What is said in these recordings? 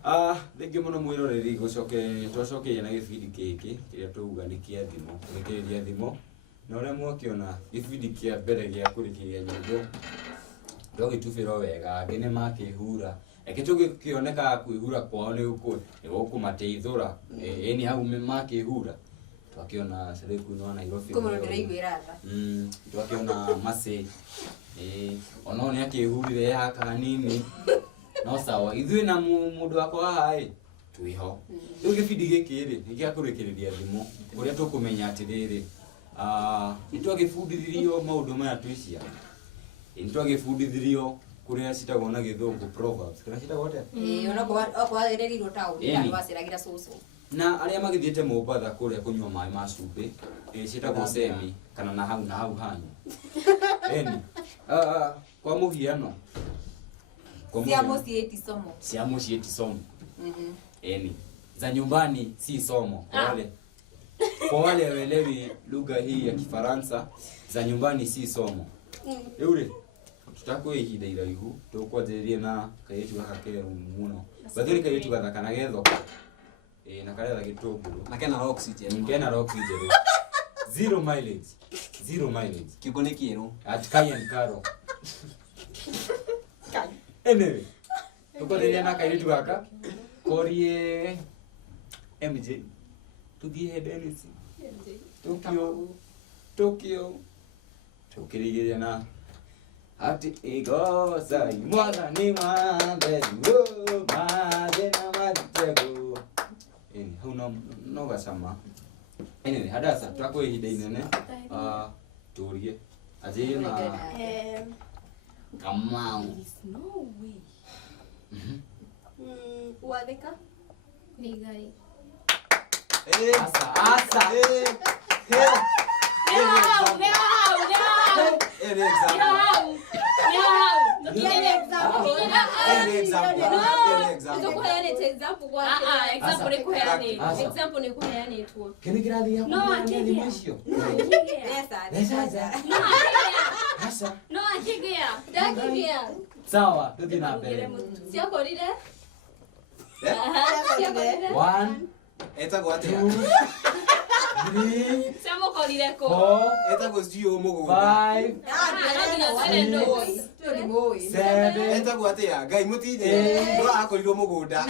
Thengiũ mũno mwĩroreri twacokeire na gĩbindi gĩkĩ kĩrĩa tũuga nĩ kĩa thimo, kũrekereria thimo. Na ũrĩa mwakĩona gĩbindi kĩa mbere gĩa kũrekereria nyĩmbo ndogĩtubĩra wega, angĩ nĩ makĩhura. Eke tũgĩkĩoneka kwĩhura kwao nĩ gũkũmateithũra, ĩni hau makĩhura. Twakĩona Sereku no Nairobi. Kũmũrũ ndĩraiguĩra tha. Twakĩona Mase. Ona nĩ akĩhurire yaka hanini. No sawa, ithuĩ na mũndũ wakwa haha twĩho. Rĩu gĩbindi gĩkĩ nĩ gĩa kũrekereria thimo, ũrĩa tũkũmenya atĩrĩrĩ, nĩ twagĩbundithirio maũndũ maya twĩ ciana. Nĩ twagĩbundithirio kũrĩa citagwo na Gĩthũngũ proverbs. Kana citagwo atĩa? Okorwo rĩrĩirwo taũni kana waceragira cũcũ. Na arĩa magĩthiĩte Mombatha kũrĩa kũnyua maĩ ma cumbĩ, citagwo semi kana na hau hanyu. Kwa mũhiano cia mũciĩ ti somo. Cia mũciĩ ti somo. Za nyumbani si somo. Kwa wale waelewi lugha hii ya Kifaransa, za nyumbani si somo. Rĩu tutakwĩ ihinda iraihu tũkwanjĩrĩria na kairĩtu gaka kerũ mũno. Bathĩrĩ kairĩtu gathaka na gethoka. Na karĩa gĩtũngũrũ. Na kena oxygen. Kena oxygen. Zero mileage. Kiugo nĩ kĩerũ. At Kai and Karo. Anyway, tukũrĩria na kairĩtu gaka korie MJ tuthiĩ Hendenisi Tokyo tukĩrĩgĩrĩria na ati igosa imwathani matheru mathĩna matego hau no gacama. Anyway, Hadasa twakwĩ ihinda inene tũrie ajĩyo na Kamau. No way. Watheka? Nigari. Asa. Sawa, tuthi na mbere. Siakorire? One. Etagwo atĩa? 3. Siamokorire ko. 4. Etagwo ciũ mũgũnda. 5. 7. Etagwo atĩa? Ngai mũtinde. No akorirwo mũgũnda.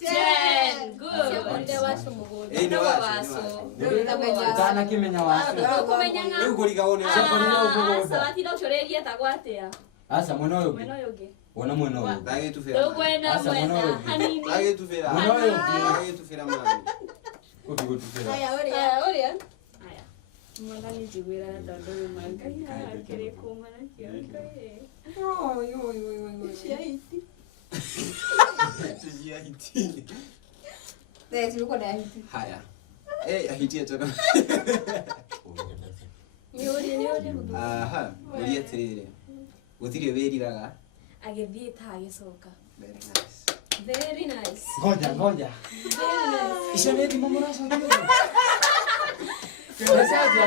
10. Good. Siakorire wacu mũgũnda. Nĩ wacu. Tana kimenya wacu. Rĩu ngũrigagwo nĩ mũgũnda. Sabatira ũcũrĩrie tagwo atĩa? Asa mwena ũyũ. Mwena ũyũ ũngĩ. Wona mwena ũyũ. Ndagĩtubĩra. Ndũkwenda mwena hanini. Ndagĩtubĩra. Mwena ũyũ ũngĩ. Ndagĩtubĩra mwana. Ũngĩgũtubĩra. Ũrĩa. Mwana nĩ njiguĩra tondũ rĩu Ngai akĩrĩ kuma na kĩongo. Ciahiti. Ciahiti. Tulikuwa na ahiti. Haya. Ahiti tena. Nĩũrĩa. Aha, ũrĩa atĩrĩrĩ. Gũtirĩ wĩriraga. Agĩthiĩ ta agĩcoka. Very nice. Very nice. Ngoja. Icio nĩ thimo mũracokia. Kĩonesaja.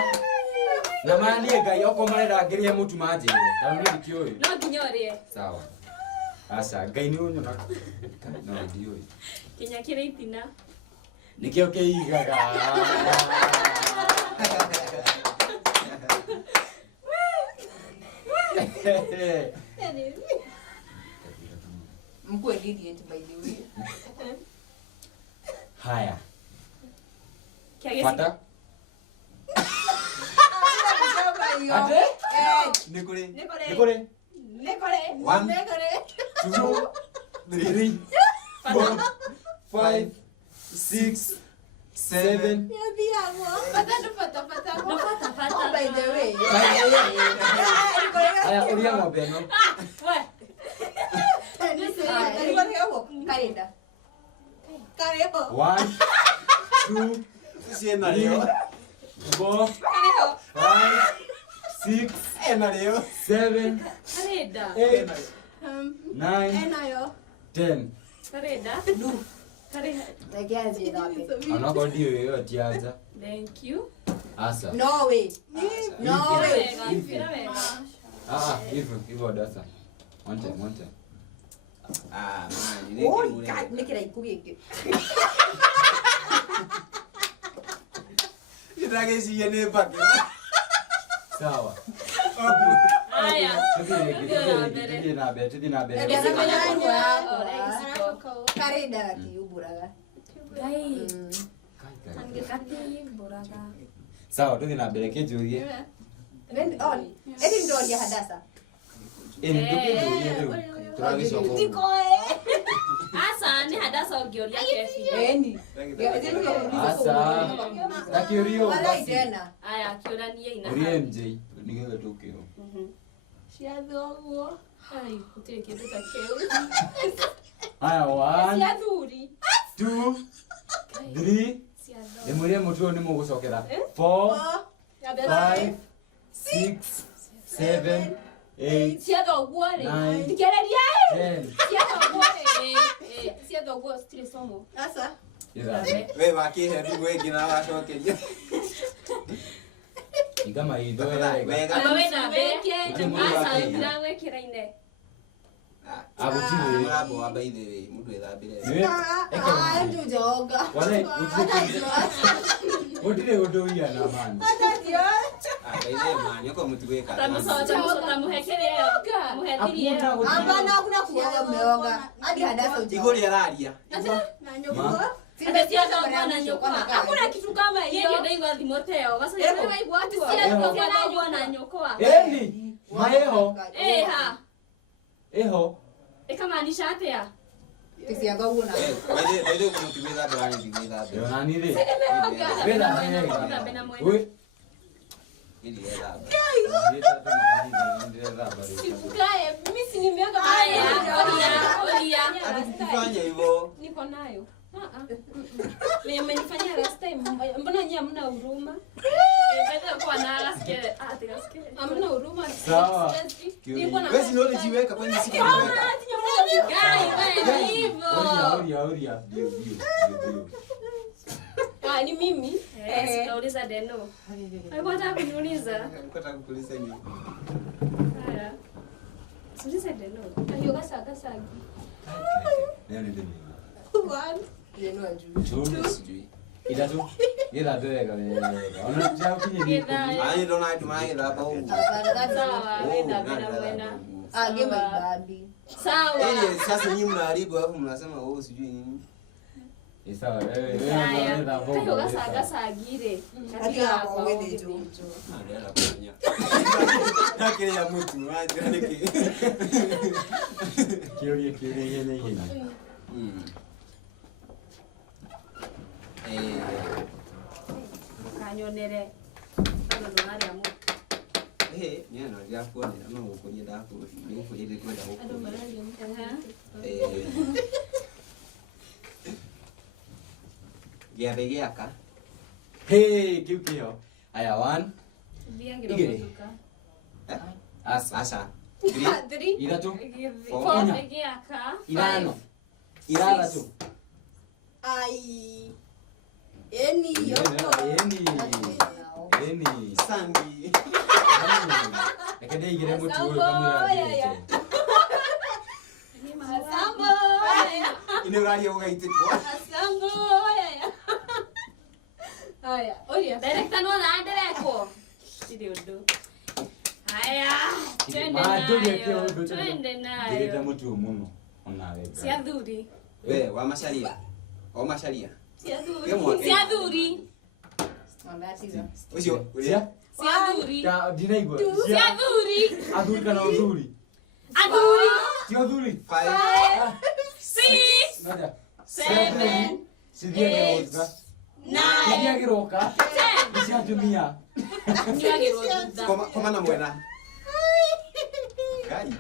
Na manie Ngai okomarera ngĩrĩe mũtu manjĩre. Tondũ nĩ ndikĩũĩ. No nginya ũrĩe. Sawa. Asa, Ngai nĩ ũnyona. No ndiũĩ. Kinya kĩrĩ itina. Nĩkĩo kĩigaga. Mkuu ingredient by the way. Haya. Fata. Ate? Nĩ kũrĩ. 1, 2, 3, 4, 5, 6, 7. Oh, by the way. Haya, ulia ng'ombe ĩno. Karenda. 1, 2, Ciena rĩo. 4, 5, 6, 7, Karenda. 8, 9, 10. Karenda. Anako ndio hiyo atiaza. Thank you. Asa. No way. Hivyo. Hivyo dasa. One time. Man, Oh, God, make it like quick. Ndirageci ya neba. Sawa. Haya. Tuthi na mbere. Karenda kiuburaga. Gai. Angekati buraga. Sawa, tuthi na mbere kijurie. Then on. Eti ndio ndia Hadasa. Tukijurie rĩu. Turagicoka. Asa ni Hadasa ungioria kefi. Eni. Asa. Nakiorio Wala basi. tena. Aya kioranie ina. Urie MJ. Nigewe tukio. Ciathoguo. Ai, gutire kindu ta kiu. Aya, 1, Ciathuri. 2, 3. Ciatho. Emurie mutuo ni mugucokera. 4, 5, 6, 7, 8, Ciathoguo ri. 9, Ndikereria 10. ciathoguo ri. Ciathoguo stile somo. Sasa. Ithatũ. We wakihe ndugu wengi na wacokeria. Ingama itho Wega. wega. Ama wena beke. Asa, Asa ndĩragwĩkĩra ine. Agũtirĩ. Murabo wa baithe we mundu ethambire. Ndio joga. Wale gũtirĩ ũndũ ũiana man. Baithe man yoko mutigweka. Tamuhekeria muhethirie. Hapana, hakuna kuoga umeoga. Hadi Hadasa Igori araria. Ate ciathoguo na nyũkwa. Hakuna kitu kama hiyo. Yeye ndaigua thimo teo. Basi wewe waigua ati ciathoguo na nyũkwa. Eni, maeho. Ha. Eho. Ikamaanisha atia? Kisiaga na. Baithe mutigweka ndwani ndigweka. Yonani rĩ. Nimeoga. Bela we. Ili ethamba. Sikukae. Mimi si nimeoga. Haya, olia. Atukufanya hivyo. Niko nayo. Mimi mmenifanyia last time. Mbona nyinyi hamna huruma? Baada kwa na gaskele. Gaskele. Hamna huruma. Sawa. Wewe si ndio ulijiweka kwani sikuweka. Gai, hivyo. Oria. Bio. Ni mimi. Sikauliza Deno. Alikuwa anataka kuniuliza. Nataka kukuuliza nini? Haya. Uliza Deno. Hiyo kasa. Nani ndio? 1 yenu ajui. Sijui. Ithatũ. Ithatũ wega. Ona chakinyi. Ani ndo na tumaye hapa huko. Sawa, wenda bila mwena. Game baby. Sawa. Ili sasa nyinyi mnaharibu alafu mnasema wewe sijui nini. Sawa, wewe Haya. Hiyo kasa agire. Hadi hapo wewe ndio. Ndio kufanya. Nakile ya mtu waje niki. Kiorie hena. Kanyonere. Kama ndo hali ya Mungu. Ni ana ya kuona na ngokunya dako ni kujile kwenda huko. Ado marali mtanga. Giabegeaka. Hey, kio. Aya 1. Viangiro Igere. kutoka. Asa. 3. Ithatũ. 4 megeaka. Ithano. Ithathatũ. Ai. Eni Eni. Sangi. Ekede igire mutu uyu kamera. Sambo. Ine radio gaitikwa. Sambo. Haya, oria. Director no na ndereko. Sidi undo. Haya, twende nayo. Direta mutu muno. Ona wewe. Ciathuri. We wa masharia. O masharia. Ciathuri. Ucio. Ciathuri. Ta dinaigwa. Ciathuri. Athuri kana uthuri. Athuri. Tio thuri. 5 Nada. 7 Sidia giroka. 9 Sidia giroka. 10. Isiatumia. Niagiro thutha. Koma na mwena. Gai.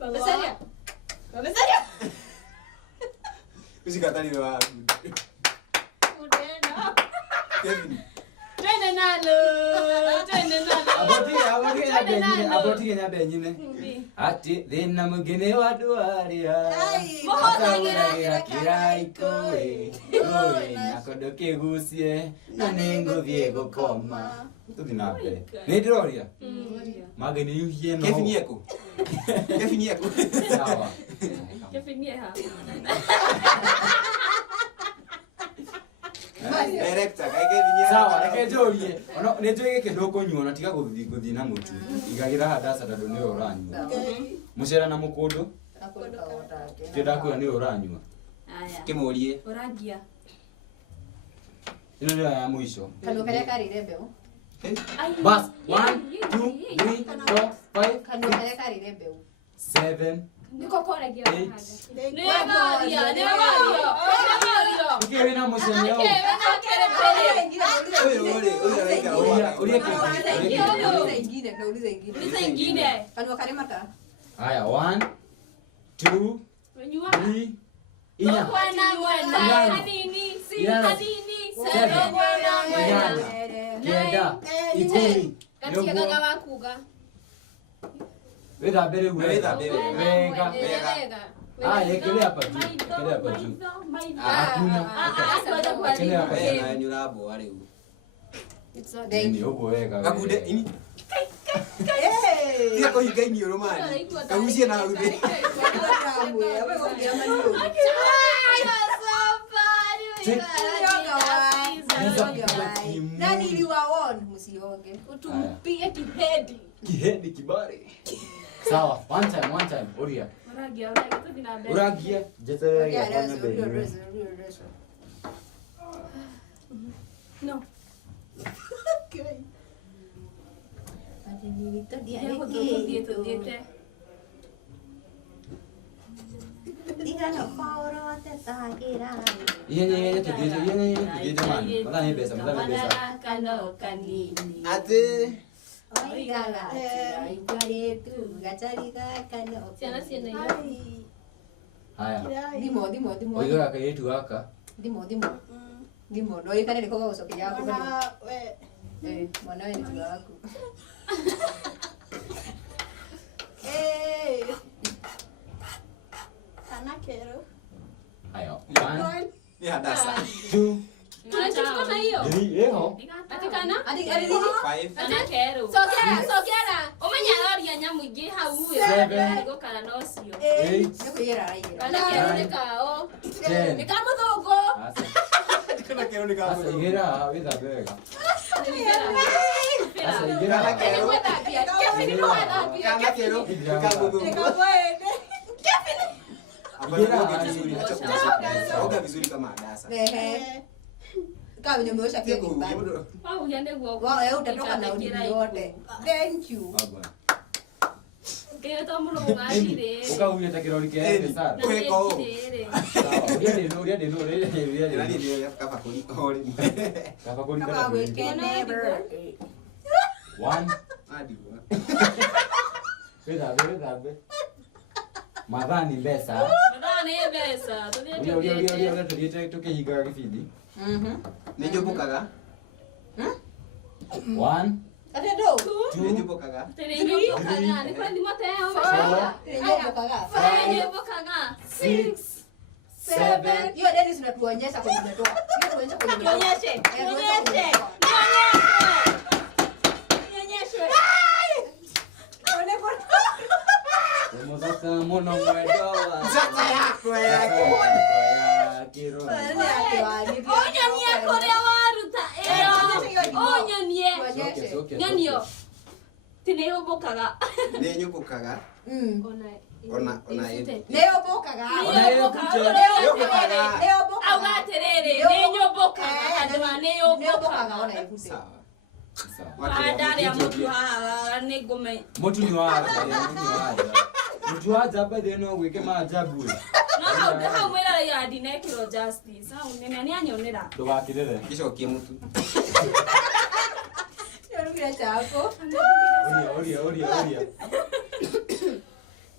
Wamesalia. Usikatali wa. Kevin. Twende nalo. Aboti ya benyine. ati thina mugine wa dwaria mohonagira kiraiko oi nakondo kigucie na ninguthie gukoma tuthina mbere ni ndiroria mageni yuhie no Kevin yako sawa Kefinie ha. director Kevin yako sawa reke njorie ono ni njui giki ndukunyua na tiga guthi na mutu igagira hadasa tondu ni uranyua mucera na mukundu kenda kuya ni uranyua Aya. kimurie Orangia. ino ndio ya mwisho Kandu karia karire mbeu. bas 1 2 3 4 5 Kandu karia karire mbeu. 7 Niko koragia hada. 8 Nevaria. Ukiwe na mucenio Kandu karia mata. haya 1 2 3 inya kenda ikumi withambe rĩu wega ekelea hapa juu ekelea hapa juu na nyurabo ari ni ugo wega gakunde ini Tia kuhinga ini romani kagucie na uthi Nani iliwaona msioge. Utumpige kihedi. kihedi kibari sawa one time uria uragia jeterera kwa mbele No. yenye tudiete man madani pesa ate haya Dimo. oiga kayetu aka Dimo. No ikane niko gosoke yako bado. Mwana wewe ni tiga wako. Kana kero. haya 1 ni hadasa 2 Unachukua na hiyo? 3 eho Atikana? 5 Anakero. Sokera. Umenya roria nyamu ingi hau yo. Seven. Niko kana nocio. 8 Nikuira raira. Anakero nikao. 10 Nikamuthugu. kana kero ni asa igera withambe wega asa igera Kana kero. Kana kero kaguthungu Oga vizuri kama hadasa. Kama nyumbosha Tia kwa kuhugia nyumbani. bado. Wao yande guo. Wao wewe utatoka na udini yote. Thank you. Kaya to muno ngashire. ukahuria ta kirori kia pesa Kweko. uria dino Nani ndio yakapa kuliko holi. kaba kuri Kama kaba weke never. 1 Hadi. withambe madhani mbesa Madani pesa. uria tudiete tukihinga gibindi Nijubukaga. 1 Atedo. 2 Nijubukaga. Terenyo kana. Ni kwani mateo. Ndio Bokaga. 6 7 hiyo Dennis unatuonyesha kwenye umetoa. Hiyo tuonyesha kwenye umetoa. Nionyeshe. Muzaka muno mwedoa Zaka yako yake. ya kiro Onyonie kuria waruta iyo. Onyonie. Nyanio. Tine ubokaga. Nijubukaga. Ona hivi. Leo bokaga. Auga terere. Nenyobokaga. Andwa nenyobokaga. Ona ikute. Sawa. Ndari ya mutu haha nigume. mutu ni waza mutu waza bade no gwike maajabu No hau mwira ya dinekiro justice. Hau nene anyonera. ndugakirire Kisha ukimutu. Ndio chako. Oria.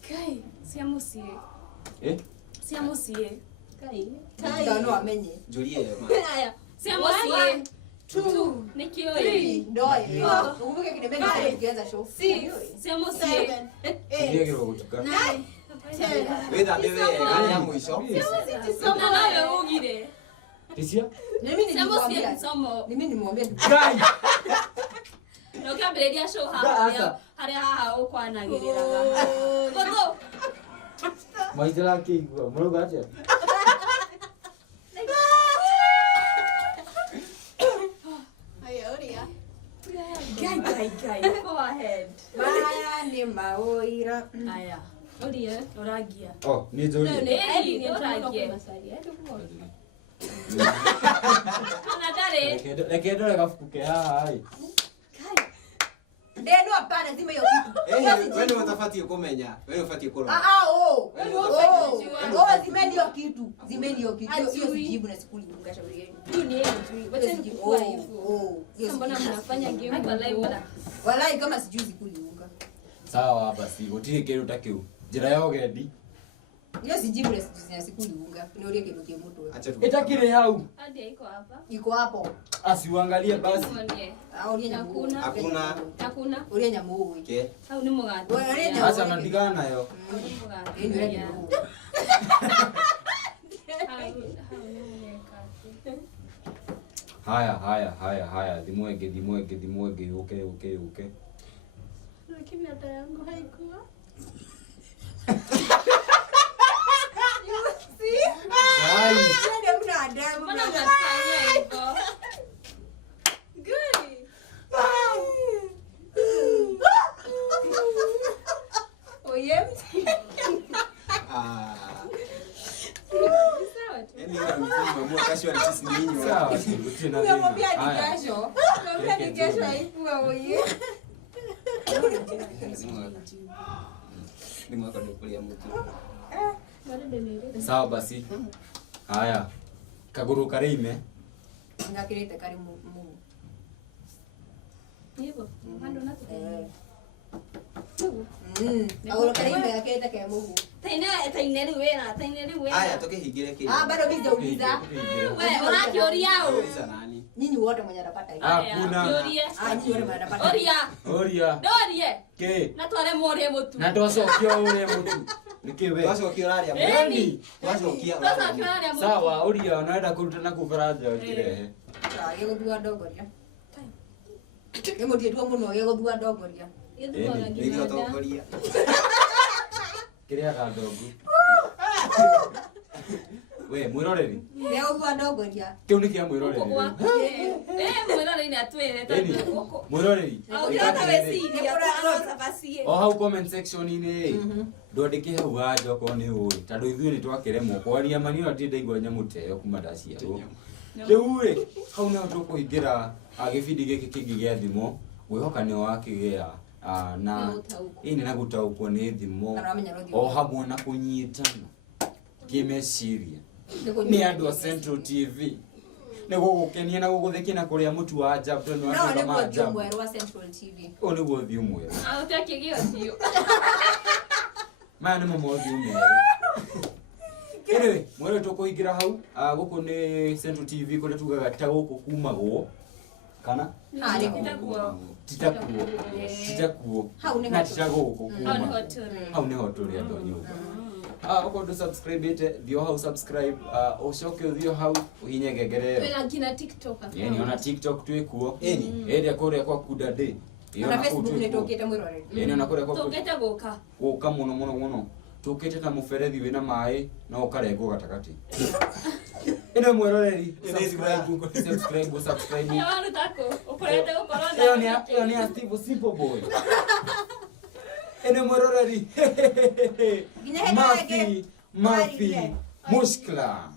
Kai, siamusie. Siamusie. Ndio no amenye. Julie. Haya, siamusie. 2 nikio 3 ndio ukumbuke kidebeni kianza show 6 sema 7 Ndio kile kutuka 9 Wenda bebe ya mwisho. soma nawe ugire Tisia mimi nimwambia Guy no kamberedia show haria haha ukwanagirira gogo Maitela kigwa murugo atia Guy, go ahead. Maya ni maoira. Aya, orie, oragia. Oh ni jori Ni oragia. Ana dare. Lekedo lekafuke hai Ndio hapana zima hiyo kitu. Wewe utafatie kumenya. Wewe ufatie kula. Zimeni hiyo kitu. Zimeni hiyo kitu. Hiyo sijibu na sikuli mkashauri yenu. Hiyo ni yenu. Wacha nikukua hivyo. Mbona mnafanya game kwa live wala? Walai kama sijui sikuli unga. Sawa basi gutire kindu takiu njira ya ugendi Hiyo sijibu na sikuli unga. Niorie kitu kia mtu wewe. Acha tu. itakire hau Hadi iko hapa. Iko hapo. asiuangalie basi Urie nyamu. Hakuna. Urie nyamu wewe. Okay. Au ni mugati. Urie nyamu. acha nadigana nayo haya dhimwege uke Lakini hata yangu haikuwa. Mbona mnafanya hivyo? Good. Sawa tu. Yaani ndio mfumo kashi wa sisi ni nyinyi. sawa sikutie na Unamwambia dhima. ni Haya. kesho. Unamwambia ni kesho haikuwa wewe. Ni mwako ndio kulia mtu. Bado ndio. Sawa basi haya kaguru karime Ngakirete kari Mungu. Hivyo. Hando na tu. Au karime yakete kwa Mungu. Taineri wena. Aya toke higire kile. Bado mimi sijauliza. Wewe unakioria au? Uliza nani? Nyinyi wote mwenye anapata hiyo. hakuna Nyinyi wote mwenye anapata. oria Dorie. ke Na tware more mutu. na ndocokio ure mutu nikiwe Wacha ukioraria. Eni. Wacha ukioraria. Sasa tware mutu. sawa oria unaenda kurutana kufaraja ukirehe Yego duwa dogoria. Emo die duwa muno yego duwa dogoria. Ndio tokoria. kiria kadogo we mwiroreri Yego duwa dogoria. kiu ni kia mwiroreri Mwiroreri ni atwire eni tatu. mwiroreri Sabasie. o hau comment section ini ndwandike hau anja okorwo ni ui tondu ithuĩ nĩ twakĩremwo kwaria manio atĩ ndaigua nyamũ ta ĩyo kuma ndaciarwo rĩu-ĩ hau nĩho tũkũingĩra gĩbindi gĩkĩ kĩngĩ gĩa thimo gwĩhoka nĩo wakĩgĩa na ĩnĩ na gũtaũkwo nĩ thimo o hamwe na kũnyitana kĩmeciria nĩ andũ a Central TV nĩ gũgũkenia na gũgũthekia na kũrĩa mũtu wa ajabu tondũ nĩ andũ ma ajabu ũyũ nĩguo ũthiũ mwerũ maya nĩmo mothiũ merũ anyway mwere tũkũingĩra hau gũkũ nĩ Central TV kũrĩa tugaga ta gũkũ kumagwo kana titakuo na titagũkũ kuma hau nĩho tũrĩ andũ a nyũmba okorwo ndũ subscribe ĩte thiĩ hau subscribe ũcoke ũthiĩ hau ũhinye ngengere ĩyo yani ona TikTok twĩkuo ĩrĩa kũrĩa kwa Kuda Day na Facebook nĩ tũkĩte mwĩroreri yani ona kũrĩa kwa Tũkĩte gũka mũno tukite ta muberethi wina mai na ukarengwo gatagati ine mwiroreri subscribe yo ni Steve Simple Boy ine mwiroreri Mafi Mushkila